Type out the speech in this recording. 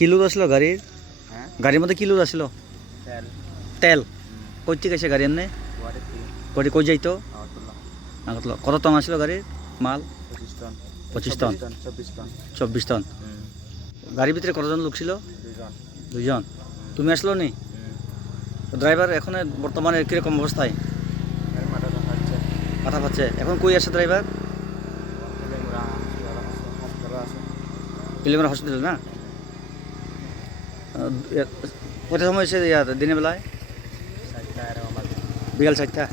কি লোড আসলো গাড়ির? হ্যাঁ গাড়ির মধ্যে কি লোড আসলো? তেল তেল। কই থেকে আসে গাড়ি এমনি? গুয়াহাটি কই যাইতো? আগরতলা আগরতলা। কত টন আসলো গাড়ির মাল? 25 টন 25 টন 24 টন 24 টন। গাড়ির ভিতরে কতজন লোক ছিল? 2 জন দুইজন। তুমি আসলো নি? ড্রাইভার এখন বর্তমানে কিরকম অবস্থায়? এর মাথা হচ্ছে মাথা পাচ্ছে। এখন কই আছে ড্রাইভার? তেলেঙ্গুড়া হাসপাতাল আছে কিলোমিটার হসপিটাল না? কত সময় হয়েছে দিনের বেলায়? 4টা এরকম বাজে বিকাল 4টা।